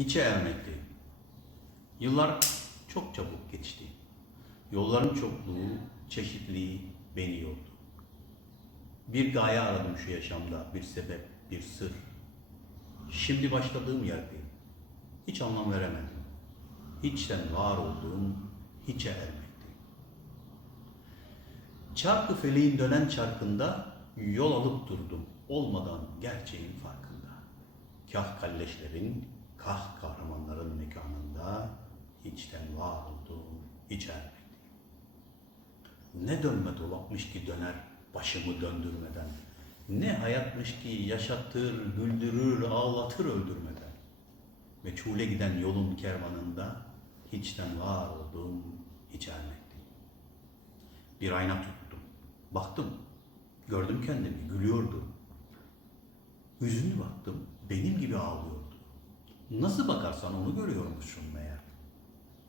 hiçe ermekti. Yıllar çok çabuk geçti. Yolların çokluğu, çeşitliliği beni yordu. Bir gaye aradım şu yaşamda, bir sebep, bir sır. Şimdi başladığım yerdeyim. Hiç anlam veremedim. Hiçten var olduğum hiçe ermekteyim. Çarkı feleğin dönen çarkında yol alıp durdum. Olmadan gerçeğin farkında. Kah kalleşlerin, kah kahramanların mekanında hiçten var hiç ermekteyim. Ne dönme dolapmış ki döner başımı döndürmeden. Ne hayatmış ki yaşatır, güldürür, ağlatır öldürmeden. Meçhule giden yolun kervanında hiçten var olduğum hiç ermekteyim. Bir ayna tuttum. Baktım. Gördüm kendimi. Gülüyordu. Yüzüne baktım. Benim gibi ağlıyordu. Nasıl bakarsan onu görüyormuşsun meğer.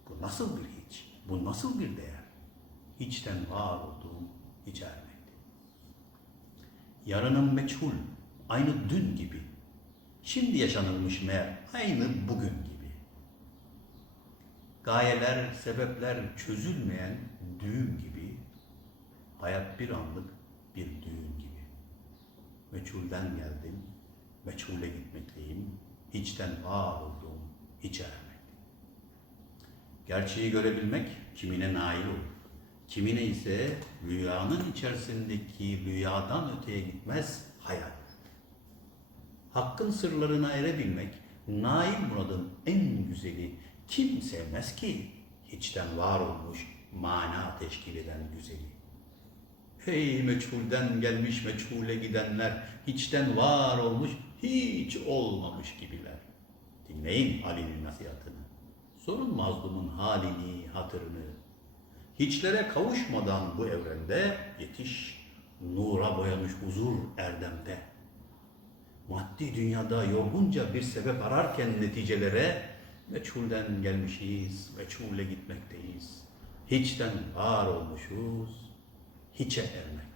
Bu nasıl bir hiç? Bu nasıl bir değer? Hiçten var olduğum hiç ermekti. Yarının meçhul, aynı dün gibi. Şimdi yaşanılmış meğer, aynı bugün gibi. Gayeler, sebepler çözülmeyen düğüm gibi. Hayat bir anlık bir düğün gibi. Meçhulden geldim, meçhule gitmekteyim. Hiçten var olduğum hiç ermekti. Gerçeği görebilmek kimine nail olur. Kimine ise rüyanın içerisindeki rüyadan öteye gitmez hayal. Hakkın sırlarına erebilmek, nail muradın en güzeli kim sevmez ki hiçten var olmuş mana teşkil eden güzeli. Hey meçhulden gelmiş meçhule gidenler, hiçten var olmuş hiç olmamış gibiler. Dinleyin Ali'nin nasihatını. Sorun mazlumun halini, hatırını. Hiçlere kavuşmadan bu evrende yetiş, nura boyamış huzur erdemde. Maddi dünyada yorgunca bir sebep ararken neticelere meçhulden gelmişiz, meçhule gitmekteyiz. Hiçten var olmuşuz, hiçe ermek.